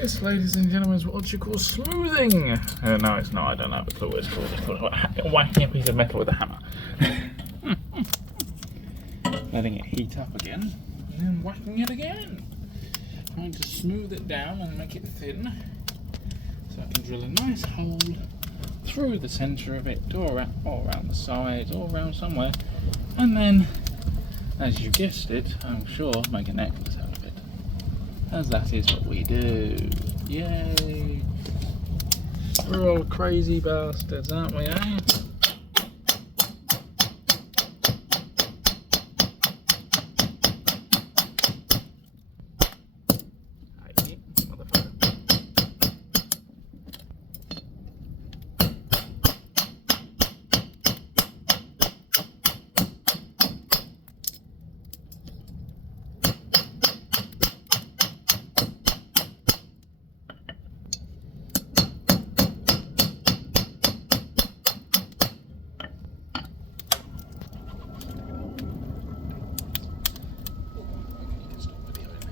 This, ladies and gentlemen, is what you call smoothing. No, it's not. I don't have a clue what it's called. It's called whacking a piece of metal with a hammer. Letting it heat up again, and then whacking it again. Trying to smooth it down and make it thin, so I can drill a nice hole through the centre of it, or around the sides, or around somewhere, and then, as you guessed it, I'm sure, make a necklace out of it. As that is what we do. Yay! We're all crazy bastards, aren't we, eh?